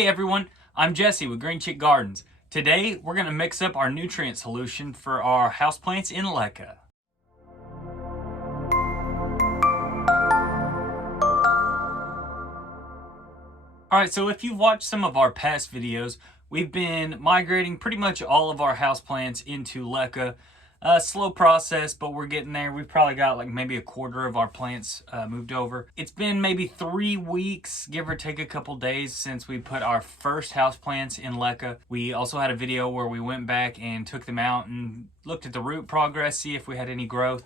Hey everyone, I'm Jesse with Green Chick Gardens. Today we're going to mix up our nutrient solution for our houseplants in Leca. Alright, so if you've watched some of our past videos, we've been migrating pretty much all of our houseplants into Leca. Slow process, but we're getting there. We've probably got like maybe a quarter of our plants moved over. It's been maybe 3 weeks, give or take a couple days, since we put our first houseplants in Leca. We also had a video where we went back and took them out and looked at the root progress, see if we had any growth.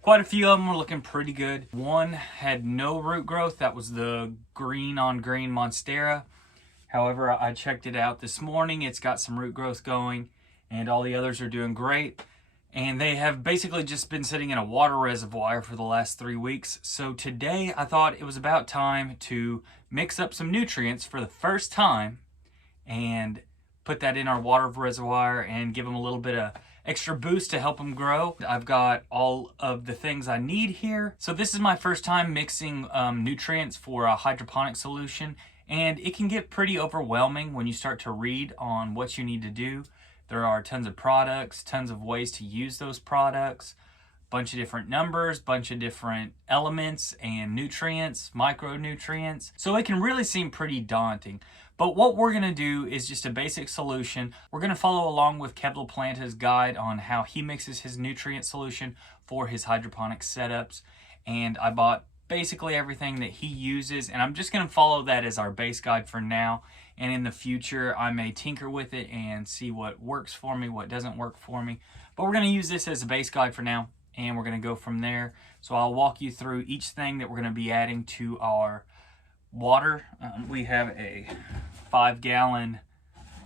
Quite a few of them were looking pretty good. One had no root growth. That was the green on green Monstera. However, I checked it out this morning. It's got some root growth going, and all the others are doing great. And they have basically just been sitting in a water reservoir for the last 3 weeks. So today I thought it was about time to mix up some nutrients for the first time and put that in our water reservoir and give them a little bit of extra boost to help them grow. I've got all of the things I need here. So this is my first time mixing nutrients for a hydroponic solution, and it can get pretty overwhelming when you start to read on what you need to do. There are tons of products, tons of ways to use those products, bunch of different numbers, bunch of different elements and nutrients, micronutrients. So it can really seem pretty daunting. But what we're gonna do is just a basic solution. We're gonna follow along with Kevlaplantas' guide on how he mixes his nutrient solution for his hydroponic setups. And I bought basically everything that he uses, and I'm just gonna follow that as our base guide for now. And in the future, I may tinker with it and see what works for me, what doesn't work for me. But we're gonna use this as a base guide for now, and we're gonna go from there. So I'll walk you through each thing that we're gonna be adding to our water. We have a 5-gallon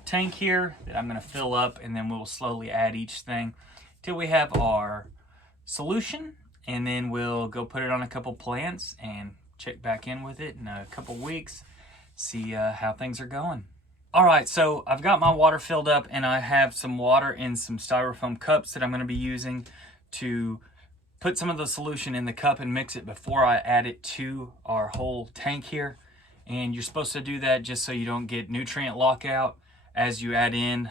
tank here that I'm gonna fill up, and then we'll slowly add each thing till we have our solution, and then we'll go put it on a couple plants and check back in with it in a couple weeks, see how things are going. All right, so I've got my water filled up, and I have some water in some styrofoam cups that I'm gonna be using to put some of the solution in the cup and mix it before I add it to our whole tank here. And you're supposed to do that just so you don't get nutrient lockout as you add in.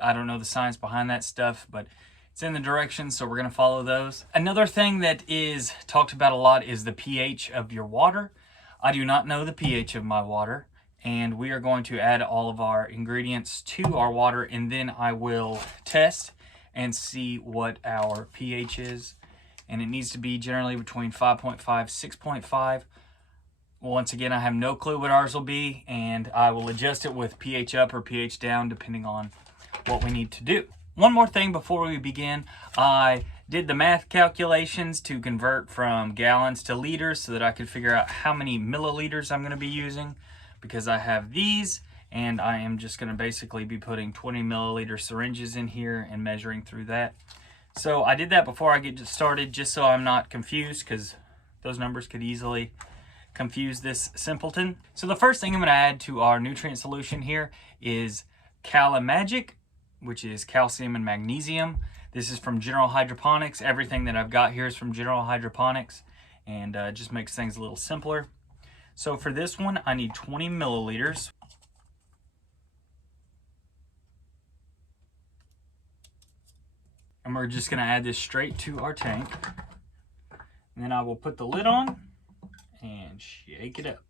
I don't know the science behind that stuff, but it's in the directions, so we're gonna follow those. Another thing that is talked about a lot is the pH of your water. I do not know the pH of my water, and we are going to add all of our ingredients to our water, and then I will test and see what our pH is. And it needs to be generally between 5.5, 6.5. Once again, I have no clue what ours will be, and I will adjust it with pH up or pH down depending on what we need to do. One more thing before we begin, I did the math calculations to convert from gallons to liters so that I could figure out how many milliliters I'm going to be using, because I have these, and I am just going to basically be putting 20 milliliter syringes in here and measuring through that. So I did that before I get started, just so I'm not confused, because those numbers could easily confuse this simpleton. So the first thing I'm going to add to our nutrient solution here is Magic, which is calcium and magnesium. This is from General Hydroponics. Everything that I've got here is from General Hydroponics, and just makes things a little simpler. So for this one, I need 20 milliliters. And we're just gonna add this straight to our tank. And then I will put the lid on and shake it up.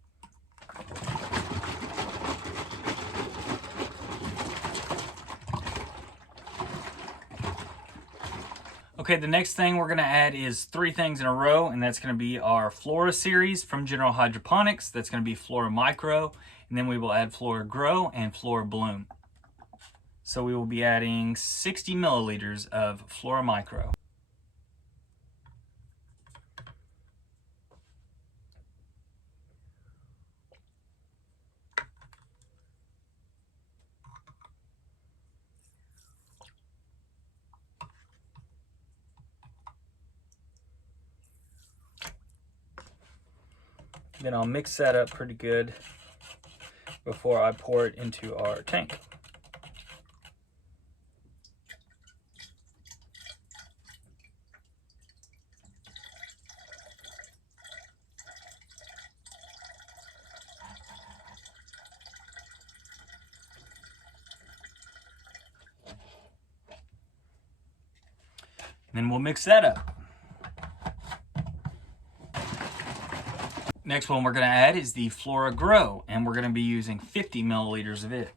Okay, the next thing we're gonna add is 3 things in a row, and that's gonna be our Flora series from General Hydroponics. That's gonna be Flora Micro, and then we will add Flora Grow and Flora Bloom. So we will be adding 60 milliliters of Flora Micro. Then I'll mix that up pretty good before I pour it into our tank. Then we'll mix that up. Next one we're going to add is the Flora Grow, and we're going to be using 50 milliliters of it.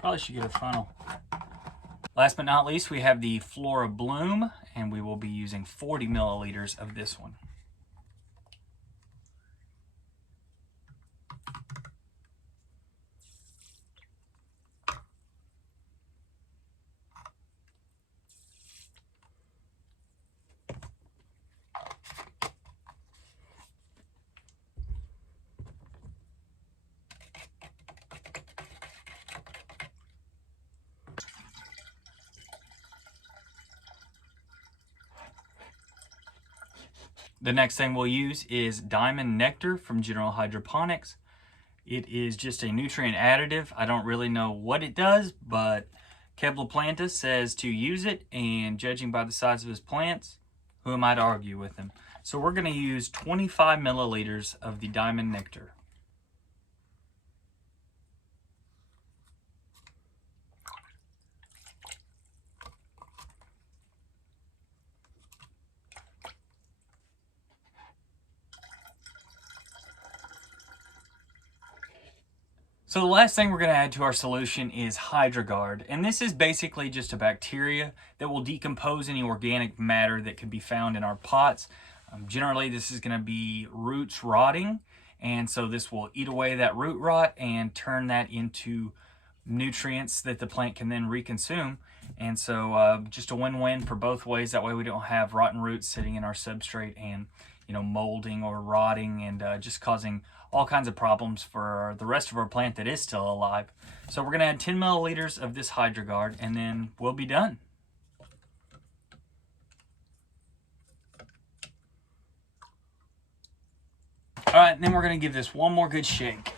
Probably should get a funnel. Last but not least, we have the Flora Bloom, and we will be using 40 milliliters of this one. The next thing we'll use is Diamond Nectar from General Hydroponics. It is just a nutrient additive. I don't really know what it does, but Kevlaplantas says to use it, and judging by the size of his plants, who am I to argue with him? So we're going to use 25 milliliters of the Diamond Nectar. So the last thing we're going to add to our solution is HydroGuard, and this is basically just a bacteria that will decompose any organic matter that could be found in our pots. Generally, this is going to be roots rotting, and so this will eat away that root rot and turn that into nutrients that the plant can then reconsume. And so just a win-win for both ways. That way we don't have rotten roots sitting in our substrate and molding or rotting and just causing all kinds of problems for the rest of our plant that is still alive. So we're going to add 10 milliliters of this HydroGuard, and then we'll be done. All right, and then we're going to give this one more good shake.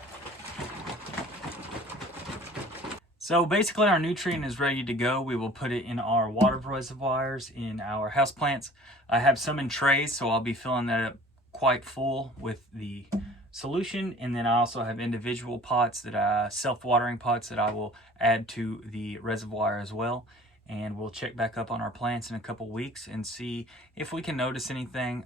So basically our nutrient is ready to go. We will put it in our water reservoirs in our houseplants. I have some in trays, so I'll be filling that up quite full with the solution. And then I also have individual pots that self-watering pots that I will add to the reservoir as well. And we'll check back up on our plants in a couple weeks and see if we can notice anything.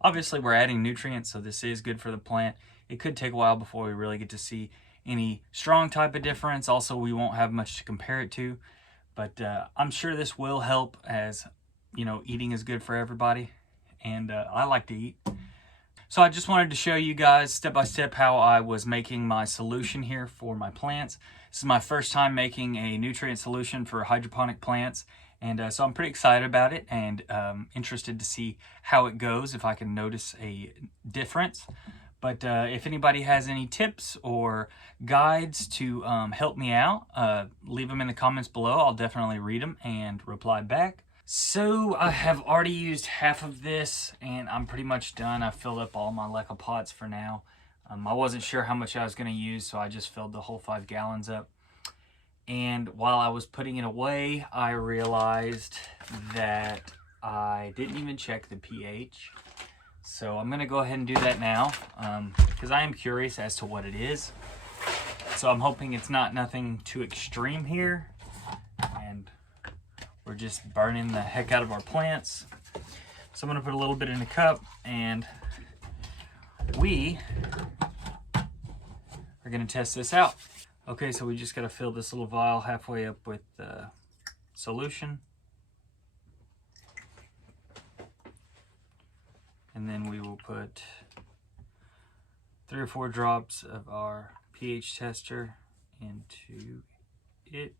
Obviously we're adding nutrients, so this is good for the plant. It could take a while before we really get to see any strong type of difference. Also, we won't have much to compare it to, but I'm sure this will help, as eating is good for everybody, and I like to eat. So I just wanted to show you guys step by step how I was making my solution here for my plants. This is my first time making a nutrient solution for hydroponic plants, and so I'm pretty excited about it and interested to see how it goes, if I can notice a difference. But if anybody has any tips or guides to help me out, leave them in the comments below. I'll definitely read them and reply back. So I have already used half of this, and I'm pretty much done. I filled up all my Leca pots for now. I wasn't sure how much I was going to use, so I just filled the whole 5 gallons up. And while I was putting it away, I realized that I didn't even check the pH. So I'm going to go ahead and do that now because I am curious as to what it is. So I'm hoping it's nothing too extreme here, and we're just burning the heck out of our plants. So I'm going to put a little bit in a cup, and we are going to test this out. Okay, so we just got to fill this little vial halfway up with solution. And then we will put 3 or 4 drops of our pH tester into it.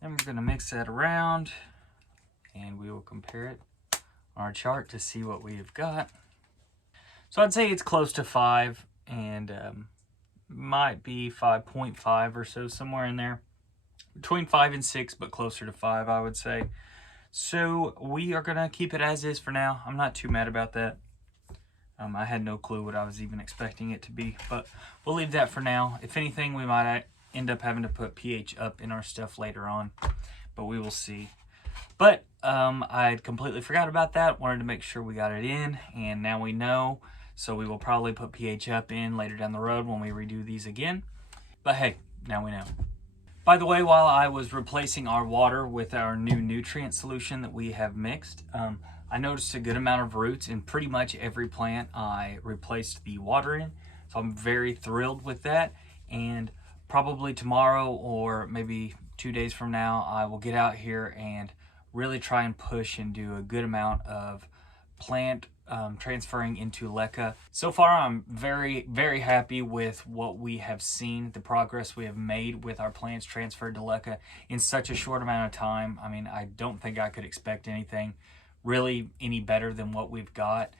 Then we're going to mix that around, and we will compare it on our chart to see what we have got. So I'd say it's close to 5, and might be 5.5 or so, somewhere in there. Between 5 and 6, but closer to 5, I would say. So we are going to keep it as is for now. I'm not too mad about that. I had no clue what I was even expecting it to be, but we'll leave that for now. If anything, we might end up having to put pH up in our stuff later on, but we will see. But I completely forgot about that. Wanted to make sure we got it in, and now we know. So we will probably put pH up in later down the road when we redo these again. But hey, now we know. By the way, while I was replacing our water with our new nutrient solution that we have mixed, I noticed a good amount of roots in pretty much every plant I replaced the water in. So I'm very thrilled with that. And probably tomorrow or maybe 2 days from now, I will get out here and really try and push and do a good amount of plant transferring into Leca. So far, I'm very, very happy with what we have seen, the progress we have made with our plants transferred to Leca in such a short amount of time. I mean, I don't think I could expect anything really any better than what we've got.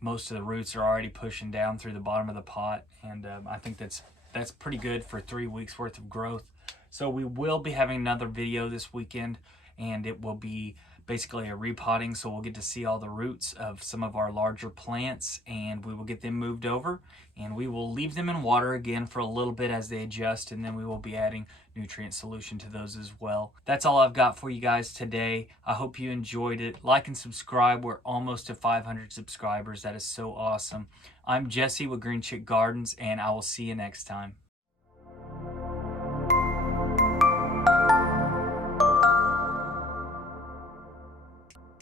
Most of the roots are already pushing down through the bottom of the pot, and I think that's pretty good for 3 weeks worth of growth. So we will be having another video this weekend, and it will be basically a repotting, so we'll get to see all the roots of some of our larger plants, and we will get them moved over, and we will leave them in water again for a little bit as they adjust, and then we will be adding nutrient solution to those as well. That's all I've got for you guys today. I hope you enjoyed it. Like and subscribe. We're almost to 500 subscribers. That is so awesome. I'm Jesse with Green Chick Gardens, and I will see you next time.